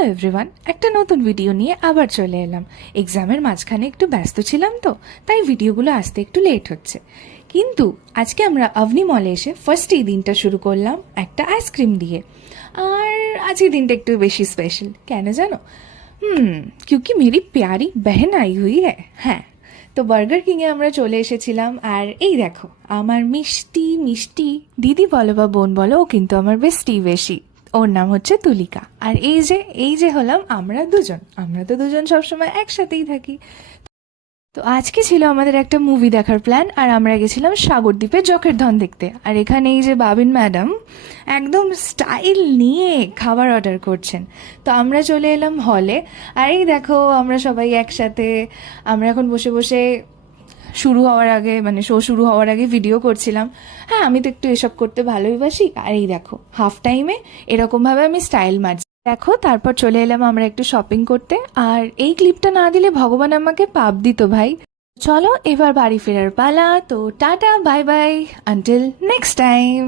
Hello everyone, একটা নতুন video নিয়ে আবার চলে এলাম। এক্সামের মাঝখানে একটু ব্যস্ত ছিলাম তো, তাই ভিডিওগুলো আসতে একটু লেট হচ্ছে। কিন্তু আজকে আমরা অভনি মলে এসে ফার্স্ট এই দিনটা শুরু করলাম একটা আইসক্রিম দিয়ে। আর আজকের দিনটা একটু বেশি স্পেশাল, কেন জানো? क्योंकि मेरी प्यारी बहन आई हुई है। হ্যাঁ, তো বার্গার কিংয়ে আমরা চলে এসেছিলাম। আর এই দেখো আমার মিষ্টি মিষ্টি দিদি বলো বা বোন বলো, ও কিন্তু আমার বেস্টি বেশি। ওর নাম হচ্ছে তুলিকা। আর এই যে হলাম আমরা তো দুজন সবসময় একসাথেই থাকি। তো আজকে ছিল আমাদের একটা মুভি দেখার প্ল্যান, আর আমরা গেছিলাম সাগরদ্বীপে জকের ধন দেখতে। আর এখানে এই যে বাবিন ম্যাডাম একদম স্টাইল নিয়ে খাবার অর্ডার করছেন। তো আমরা চলে এলাম হলে। আর এই দেখো আমরা সবাই একসাথে, আমরা এখন বসে বসে শুরু হওয়ার আগে, মানে শো শুরু হওয়ার আগে ভিডিও করছিলাম। হ্যাঁ, আমি তো একটু এসব করতে ভালোইবাসি। আর এই দেখো হাফ টাইমে এরকমভাবে আমি স্টাইল মারছি। দেখো তারপর চলে এলাম আমরা একটু শপিং করতে। আর এই ক্লিপটা না দিলে ভগবান আমাকে পাপ দিত ভাই। চলো এবার বাড়ি ফেরার পালা। তো tata, bye bye, until next time.